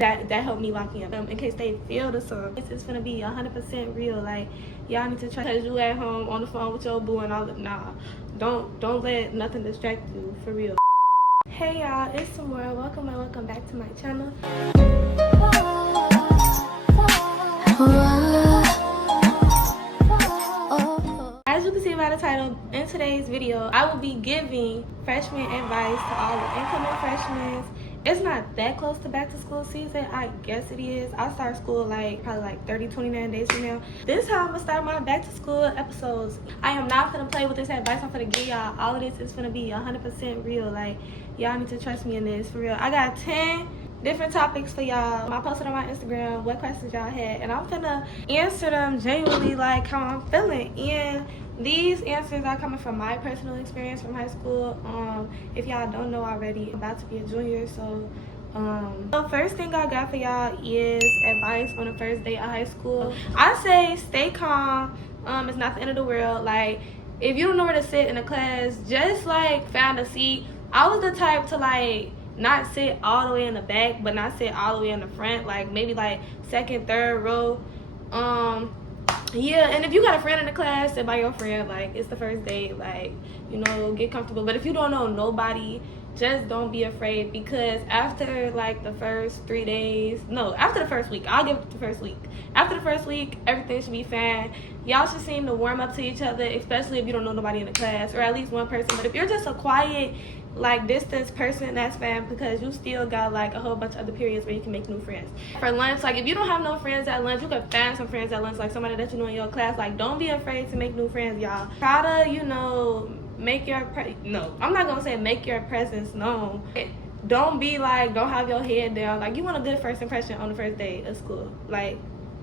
that helped me lock in in case they feel the song. It's gonna be 100% real. Like, y'all need to try, because you at home on the phone with your boo and all that. Nah, don't let nothing distract you, for real. Hey y'all, it's Samora. Welcome back to my channel. As you can see by the title, in today's video, I will be giving freshman advice to all the incoming freshmen. It's not that close to back to school season. I guess it is. I'll start school probably 29 days from now. This is how I'm gonna start my back to school episodes. I am not gonna play with this advice. I'm gonna give y'all all of this. Is gonna be 100% real. Like, y'all need to trust me in this, for real. I got 10 different topics for y'all. I posted on my Instagram what questions y'all had, and I'm gonna answer them genuinely, like how I'm feeling. And these answers are coming from my personal experience from high school. If y'all don't know already, I'm about to be a junior, so the first thing I got for y'all is advice on the first day of high school. I say stay calm. It's not the end of the world. Like, if you don't know where to sit in a class, just find a seat. I was the type to not sit all the way in the back, but not sit all the way in the front, maybe second, third row. Yeah, and if you got a friend in the class, sit by your friend. It's the first day, get comfortable. But if you don't know nobody, just don't be afraid, because after the first 3 days, no, after the first week, I'll give it the first week. After the first week, everything should be fine. Y'all should seem to warm up to each other, especially if you don't know nobody in the class, or at least one person. But if you're just a quiet, distance person, that's fine, because you still got a whole bunch of other periods where you can make new friends. For lunch, if you don't have no friends at lunch, you can find some friends at lunch, somebody that you know in your class. Don't be afraid to make new friends, y'all. Try to, make your no, I'm not gonna say make your presence known. Don't be don't have your head down. You want a good first impression on the first day of school.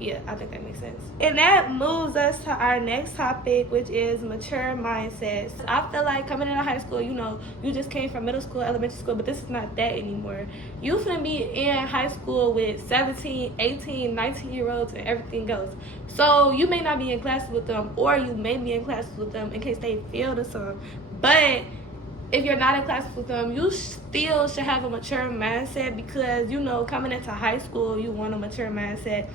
Yeah, I think that makes sense. And that moves us to our next topic, which is mature mindsets. I feel like coming into high school, you just came from middle school, elementary school, but this is not that anymore. You finna be in high school with 17, 18, 19-year-olds and everything else. So you may not be in classes with them, or you may be in classes with them in case they fail to some. But if you're not in classes with them, you still should have a mature mindset, because, coming into high school, you want a mature mindset.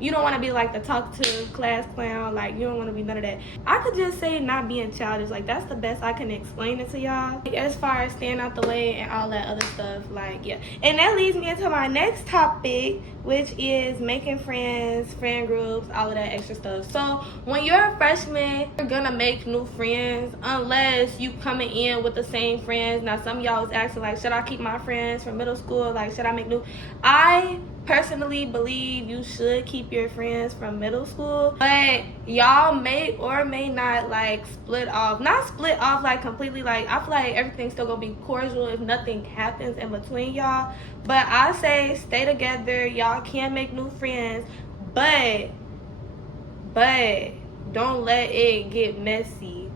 You don't want to be the talk to class clown. You don't want to be none of that. I could just say not being childish. That's the best I can explain it to y'all. As far as staying out the way and all that other stuff, yeah. And that leads me into my next topic, which is making friends, friend groups, all of that extra stuff. So when you're a freshman, you're gonna make new friends unless you coming in with the same friends. Now, some of y'all was asking, should I keep my friends from middle school? Should I make new? I personally believe you should keep your friends from middle school, but y'all may or may not split off. Not split off completely. I feel like everything's still gonna be cordial if nothing happens in between y'all. But I say stay together. Y'all can make new friends, but don't let it get messy.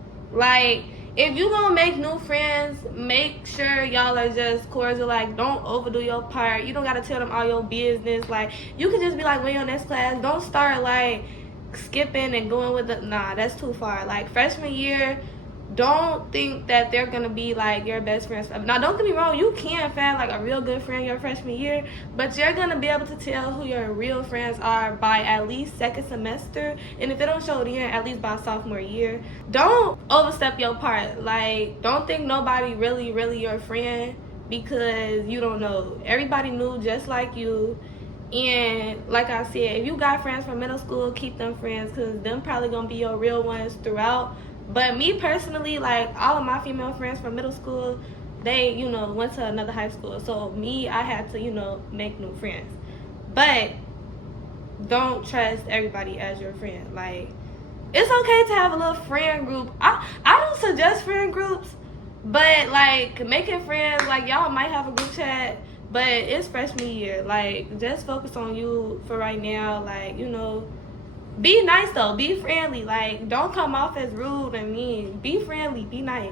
If you gonna make new friends, make sure y'all are just cordial. Don't overdo your part. You don't gotta tell them all your business. You can just be when your next class. Don't start skipping and going with the, nah, that's too far. Freshman year, don't think that they're gonna be your best friends. Now, don't get me wrong, you can find a real good friend your freshman year, but you're gonna be able to tell who your real friends are by at least second semester, and if it don't show then, at least by sophomore year. Don't overstep your part. Don't think nobody really your friend, because you don't know. Everybody new just like you. And like I said, if you got friends from middle school, keep them friends, because them probably gonna be your real ones throughout. But me personally, all of my female friends from middle school, they, went to another high school. So me, I had to, make new friends. But don't trust everybody as your friend. It's okay to have a little friend group. I don't suggest friend groups, but making friends, y'all might have a group chat, but it's freshman year. Just focus on you for right now. Be nice though. Be friendly. Don't come off as rude and mean. Be friendly. Be nice.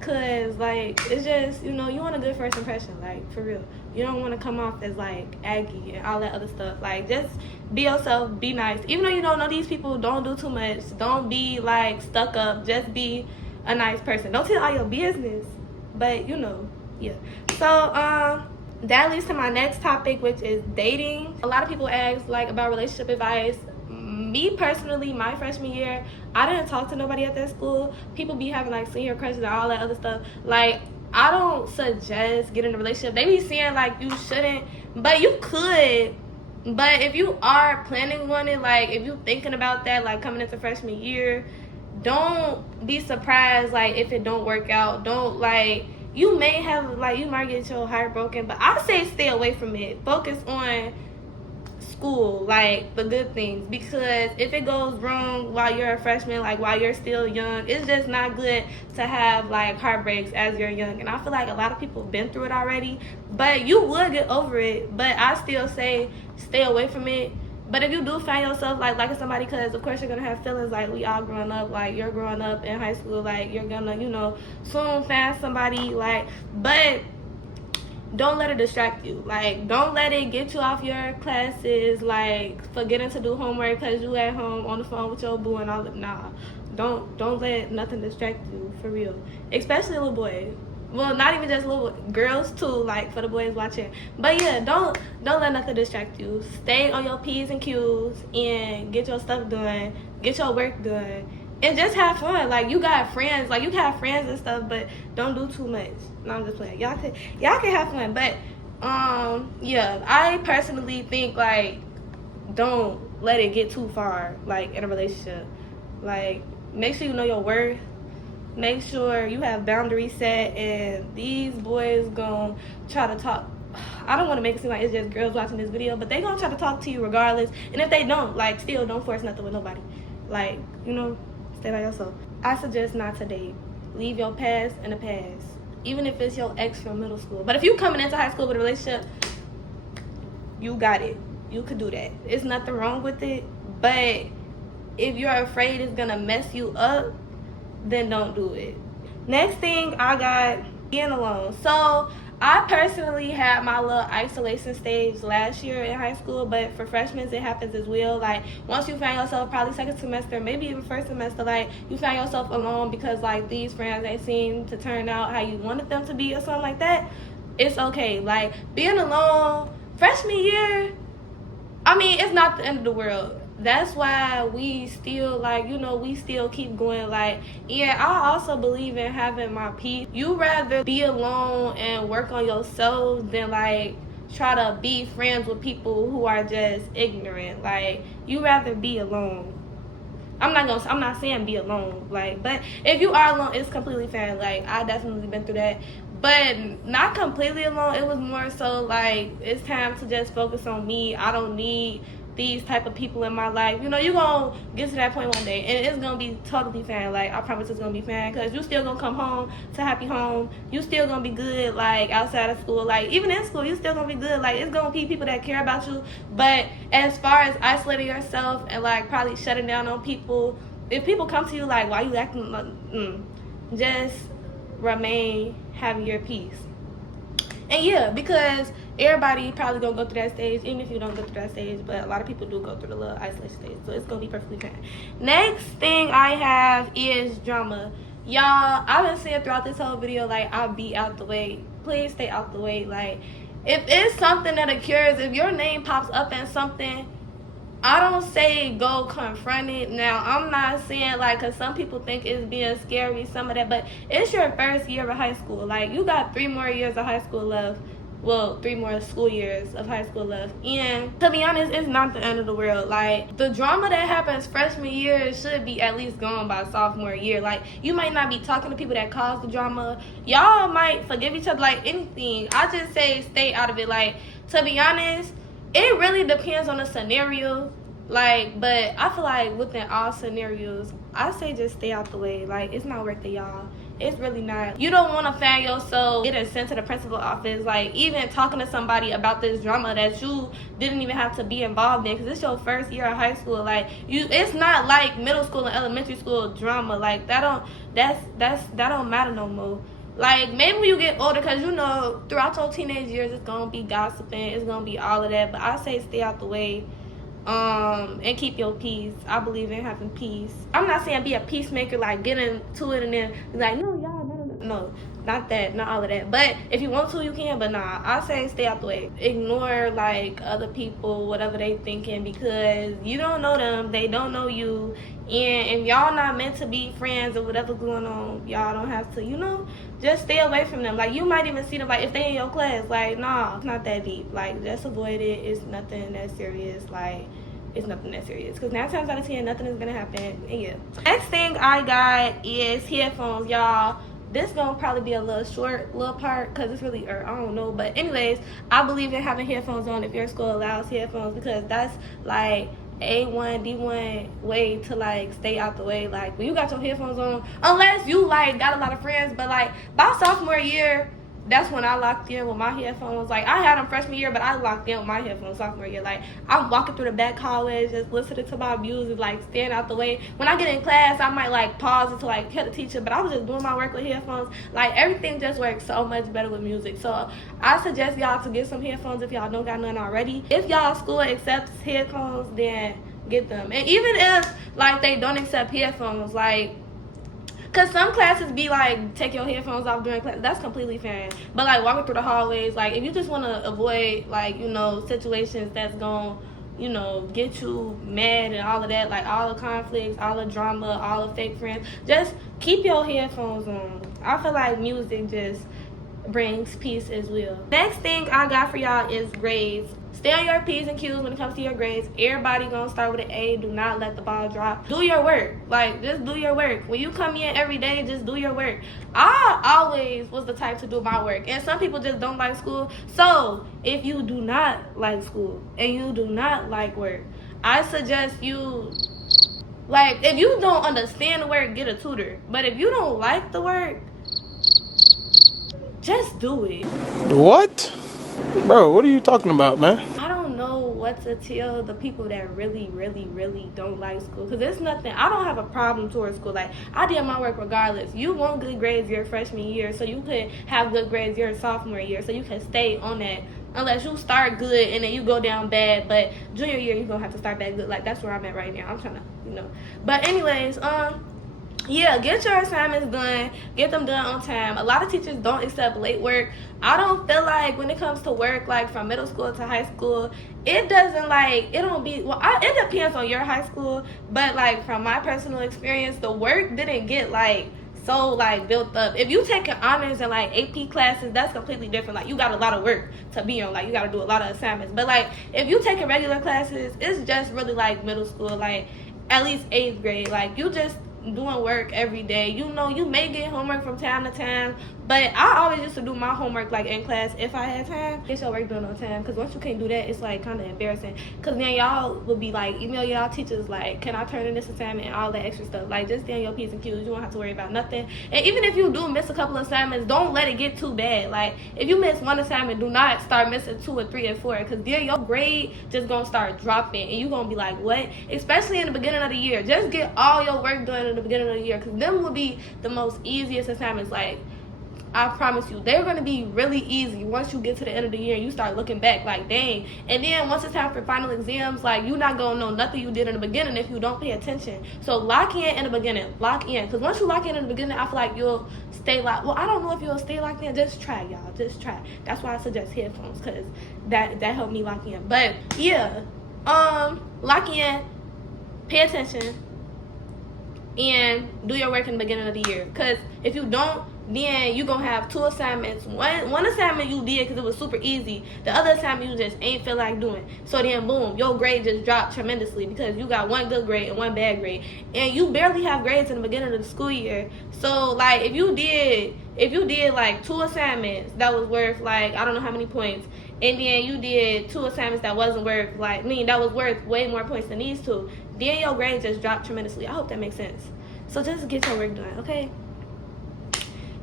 Cause it's just, you want a good first impression. For real. You don't want to come off as aggy and all that other stuff. Just be yourself. Be nice. Even though you don't know these people, don't do too much. Don't be stuck up. Just be a nice person. Don't tell all your business. But yeah. So that leads to my next topic, which is dating. A lot of people ask like about relationship advice. Me personally, my freshman year, I didn't talk to nobody at that school. People be having like senior crushes and all that other stuff. Like, I don't suggest getting in a relationship. They be saying like you shouldn't, but you could. But if you are planning on it, like if you thinking about that, like coming into freshman year, don't be surprised like if it don't work out. Don't like, you may have like, you might get your heart broken, but I say stay away from it. Focus on school, like the good things, because if it goes wrong while you're a freshman, like while you're still young, it's just not good to have like heartbreaks as you're young. And I feel like a lot of people have been through it already, but you would get over it. But I still say stay away from it. But if you do find yourself like liking somebody, because of course you're gonna have feelings, like we all growing up, like you're growing up in high school, like you're gonna, you know, soon find somebody, like, but don't let it distract you. Like, don't let it get you off your classes, like forgetting to do homework because you at home on the phone with your boo and all that. Nah, don't let nothing distract you, for real, especially little boys. Well, not even just little girls too, like for the boys watching. But yeah, don't let nothing distract you. Stay on your P's and Q's and get your stuff done, get your work done, and just have fun. Like, you got friends, like you can have friends and stuff, but don't do too much. No, I'm just playing. Y'all can have fun, but yeah, I personally think like don't let it get too far, like in a relationship. Like, make sure you know your worth. Make sure you have boundaries set, and these boys gonna try to talk. I don't want to make it seem like it's just girls watching this video, but they gonna try to talk to you regardless. And if they don't, like, still don't force nothing with nobody. Like, you know, stay by yourself. I suggest not to date. Leave your past in the past, even if it's your ex from middle school. But if you coming into high school with a relationship, you got it. You could do that. It's nothing wrong with it. But if you're afraid it's gonna mess you up, then don't do it. Next thing I got, being alone. So I personally had my little isolation stage last year in high school, but for freshmen it happens as well. Like, once you find yourself, probably second semester, maybe even first semester, like you find yourself alone because like these friends ain't seem to turn out how you wanted them to be or something like that, it's okay. Like, being alone freshman year, I mean, it's not the end of the world. That's why we still, like, you know, we still keep going. Like, yeah, I also believe in having my peace. You rather be alone and work on yourself than like try to be friends with people who are just ignorant. Like, you rather be alone. I'm not saying be alone, like, but if you are alone, it's completely fine. Like, I definitely been through that, but not completely alone. It was more so like, it's time to just focus on me. I don't need these type of people in my life. You know, you're gonna get to that point one day and it's gonna be totally fine. Like, I promise it's gonna be fine, because you still gonna come home to happy home. You still gonna be good, like, outside of school. Like, even in school, you still gonna be good. Like, it's gonna be people that care about you. But as far as isolating yourself and like probably shutting down on people, if people come to you like, why you acting like, just remain having your peace. And yeah, because everybody probably gonna go through that stage, even if you don't go through that stage, but a lot of people do go through the little isolation stage, so it's gonna be perfectly fine. Next thing I have is drama. Y'all, I've been saying throughout this whole video, like, I'll be out the way. Please stay out the way. Like, if it's something that occurs, if your name pops up in something, I don't say go confront it. Now, I'm not saying, like, because some people think it's being scary, some of that, but it's your first year of high school. Like, you got 3 more years of high school left. Well, 3 more school years of high school left. And to be honest, it's not the end of the world. Like, the drama that happens freshman year should be at least gone by sophomore year. Like, you might not be talking to people that caused the drama. Y'all might forgive each other, like, anything. I just say stay out of it. Like, to be honest, it really depends on the scenario. Like, but I feel like within all scenarios, I say just stay out the way. Like, it's not worth it, y'all. It's really not. You don't want to find yourself getting sent to the principal office, like, even talking to somebody about this drama that you didn't even have to be involved in, because it's your first year of high school. Like, it's not like middle school and elementary school drama. Like, that don't matter no more. Like, maybe when you get older, because, you know, throughout your teenage years, it's gonna be gossiping, it's gonna be all of that. But I say stay out the way. And keep your peace. I believe in having peace. I'm not saying be a peacemaker, like get into it and then be like, no, y'all, no. No, not that, not all of that. But if you want to, you can. But nah, I say stay out the way. Ignore like other people, whatever they thinking, because you don't know them, they don't know you, and if y'all not meant to be friends or whatever's going on, y'all don't have to, you know, just stay away from them. Like, you might even see them like if they in your class. Like, nah, it's not that deep. Like, just avoid it. It's nothing that serious. Like, it's nothing that serious, because 9 times out of 10 nothing is gonna happen. And yeah, next thing I got is headphones, y'all. This gonna probably be a little short little part because it's really, or I don't know, but anyways, I believe in having headphones on if your school allows headphones, because that's like A1 D1 way to like stay out the way. Like, when you got your headphones on, unless you like got a lot of friends, but like by sophomore year, that's when I locked in with my headphones. Like, I had them freshman year, but I locked in with my headphones sophomore year. Like, I'm walking through the back hallways, just listening to my music, like, staying out the way. When I get in class, I might, like, pause to, like, hear the teacher, but I was just doing my work with headphones. Like, everything just works so much better with music. So, I suggest y'all to get some headphones if y'all don't got none already. If y'all school accepts headphones, then get them. And even if, like, they don't accept headphones, like, because some classes be like, take your headphones off during class. That's completely fine. But like walking through the hallways, like if you just want to avoid like, you know, situations that's going to, you know, get you mad and all of that, like all the conflicts, all the drama, all the fake friends, just keep your headphones on. I feel like music just brings peace as well. Next thing I got for y'all is grades. Stay on your P's and Q's when it comes to your grades. Everybody gonna start with an A. Do not let the ball drop. Do your work. Like, just do your work. When you come in every day, just do your work. I always was the type to do my work, and some people just don't like school. So if you do not like school and you do not like work, I suggest you, like, if you don't understand the work, get a tutor. But if you don't like the work, just do it. What? Bro, what are you talking about, man? I don't know what to tell the people that really don't like school, because it's nothing. I don't have a problem towards school. Like, I did my work regardless. You want good grades your freshman year, so you could have good grades your sophomore year, so you can stay on that. Unless you start good and then you go down bad, but junior year you're gonna have to start back good. Like, that's where I'm at right now. I'm trying to, you know. But anyways, yeah, get your assignments done. Get them done on time. A lot of teachers don't accept late work. I don't feel like when it comes to work, like from middle school to high school, it doesn't like, it don't be, well, it depends on your high school, but like from my personal experience, the work didn't get like so like built up. If you take honors and like AP classes, that's completely different. Like, you got a lot of work to be on. Like, you got to do a lot of assignments. But like, if you take regular classes, it's just really like middle school, like at least 8th grade. Like, you just doing work every day. You know, you may get homework from time to time, but I always used to do my homework like in class if I had time. Get your work done on time, because once you can't do that, it's like kind of embarrassing, because then y'all will be like, email y'all teachers like, can I turn in this assignment and all that extra stuff. Like, just stay on your P's and Q's. You won't have to worry about nothing. And even if you do miss a couple of assignments, don't let it get too bad. Like, if you miss one assignment, do not start missing 2 or 3 or 4, because then your grade just gonna start dropping and you gonna be like, what? Especially in the beginning of the year. Just get all your work done in the beginning of the year, because them will be the most easiest assignments. Like, I promise you, they're going to be really easy once you get to the end of the year and you start looking back like, dang. And then once it's time for final exams, like, you're not going to know nothing you did in the beginning if you don't pay attention. So lock in the beginning. Lock in. Because once you lock in the beginning, I feel like you'll stay locked. Well, I don't know if you'll stay locked in. Just try, y'all. Just try. That's why I suggest headphones, because that helped me lock in. But, yeah. Lock in. Pay attention. And do your work in the beginning of the year. Because if you don't, then you gonna have 2 assignments. One assignment you did because it was super easy. The other assignment you just ain't feel like doing. So then boom, your grade just dropped tremendously because you got 1 good grade and 1 bad grade. And you barely have grades in the beginning of the school year. So like, if you did like 2 assignments that was worth like, I don't know how many points, and then you did 2 assignments that wasn't worth like, that was worth way more points than these 2, then your grade just dropped tremendously. I hope that makes sense. So just get your work done, okay?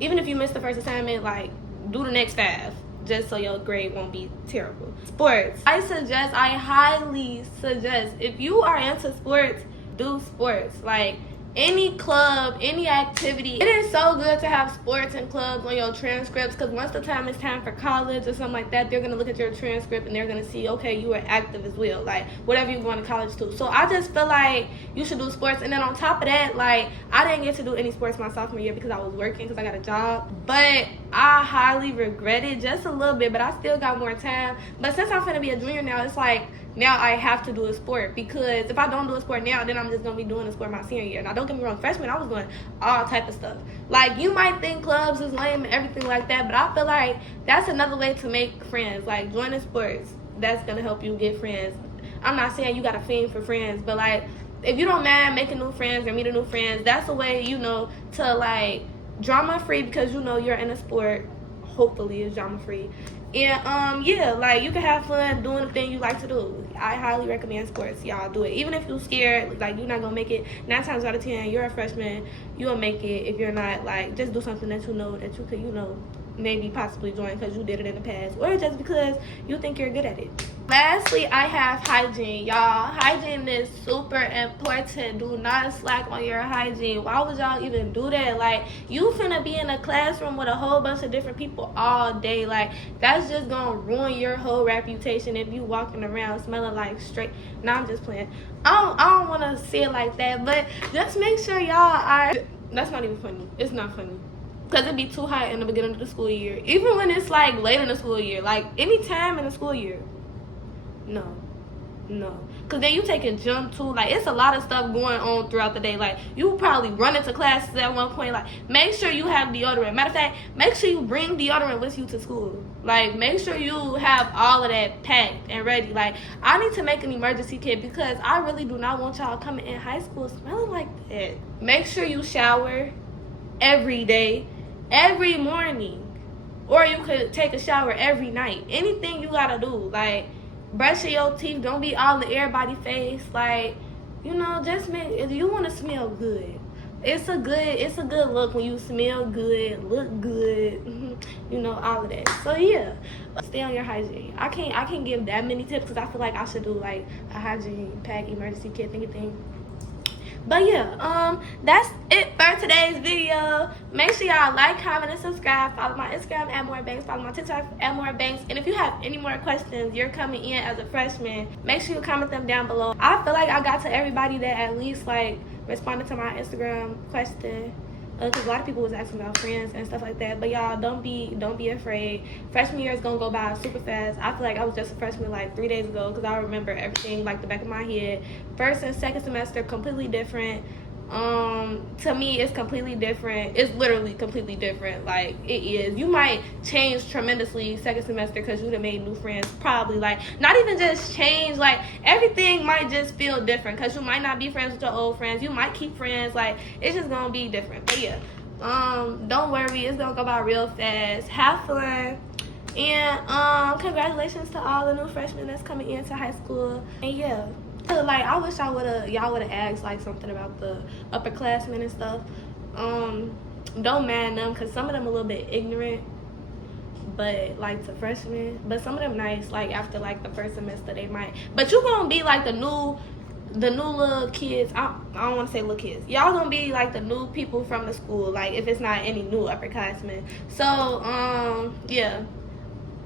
Even if you missed the first assignment, like, do the next 5, just so your grade won't be terrible. Sports. I highly suggest, if you are into sports, do sports. Like, any club, any activity. It is so good to have sports and clubs on your transcripts, because once the time is time for college or something like that, they're going to look at your transcript and they're going to see, okay, you were active as well, like whatever you're going to college to. So I just feel like you should do sports. And then on top of that, like, I didn't get to do any sports my sophomore year because I was working, because I got a job, but I highly regret it just a little bit, but I still got more time. But since I'm finna be a junior now, it's like, now I have to do a sport, because if I don't do a sport now, then I'm just gonna be doing a sport my senior year. Now don't get me wrong, freshman I was doing all type of stuff. Like, you might think clubs is lame and everything like that, but I feel like that's another way to make friends. Like, joining sports, that's gonna help you get friends. I'm not saying you gotta fiend for friends, but like, if you don't mind making new friends or meeting new friends, that's a way, you know, to like drama free, because you know you're in a sport. Hopefully it's drama free. And yeah, like, you can have fun doing the thing you like to do. I highly recommend sports. Y'all do it. Even if you're scared, like, you're not gonna make it 9 times out of 10, you're a freshman, you'll make it. If you're not, like, just do something that you know that you could, you know, maybe possibly join because you did it in the past, or just because you think you're good at it. Lastly, I have hygiene. Y'all, hygiene is super important. Do not slack on your hygiene. Why would y'all even do that? Like, you finna be in a classroom with a whole bunch of different people all day. Like, that's just gonna ruin your whole reputation if you walking around smelling like straight. Nah, I'm just playing. I don't want to say it like that, but just make sure y'all are. That's not even funny. It's not funny. Because it be too hot in the beginning of the school year. Even when it's like late in the school year. Like, any time in the school year. No. Because then you taking gym too. Like, it's a lot of stuff going on throughout the day. Like, you probably run into classes at one point. Like, make sure you have deodorant. Matter of fact, make sure you bring deodorant with you to school. Like, make sure you have all of that packed and ready. Like, I need to make an emergency kit, because I really do not want y'all coming in high school smelling like that. Make sure you shower every day, every morning, or you could take a shower every night. Anything you gotta do, like, brushing your teeth, don't be all in everybody's face. Like, you know, just make, if you want to smell good, it's a good look when you smell good, look good, you know, all of that. So yeah, stay on your hygiene. I can't give that many tips, because I feel like I should do like a hygiene pack, emergency kit thing. But yeah, that's it for today's video. Make sure y'all like, comment, and subscribe. Follow my Instagram at morebanks. Follow my TikTok at morebanks. And if you have any more questions, you're coming in as a freshman, make sure you comment them down below. I feel like I got to everybody that at least like responded to my Instagram question. Because a lot of people was asking about friends and stuff like that. But y'all, don't be afraid. Freshman year is gonna go by super fast. I feel like I was just a freshman like 3 days ago, because I remember everything like the back of my head. First and second semester completely different. To me, it's completely different. It's literally completely different. Like, it is. You might change tremendously second semester because you done made new friends. Probably, like, not even just change. Like, everything might just feel different, because you might not be friends with your old friends. You might keep friends. Like, it's just gonna be different. But yeah, don't worry. It's gonna go by real fast. Have fun. And congratulations to all the new freshmen that's coming into high school. And yeah. Like, I wish y'all would have asked like something about the upperclassmen and stuff. Don't mind them, because some of them a little bit ignorant, but like to freshmen. But some of them nice. Like, after like the first semester they might. But you gonna be like the new little kids. I don't want to say little kids. Y'all gonna be like the new people from the school. Like, if it's not any new upperclassmen. So yeah.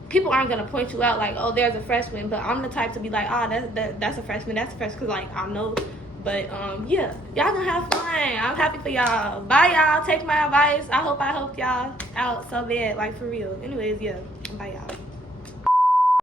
People aren't gonna point you out like, oh, there's a freshman, but I'm the type to be like, oh, that's a freshman, because like, I know. But yeah, y'all gonna have fun. I'm happy for y'all. Bye, y'all. Take my advice. I hope I helped y'all out so bad, like, for real. Anyways, yeah, bye, y'all.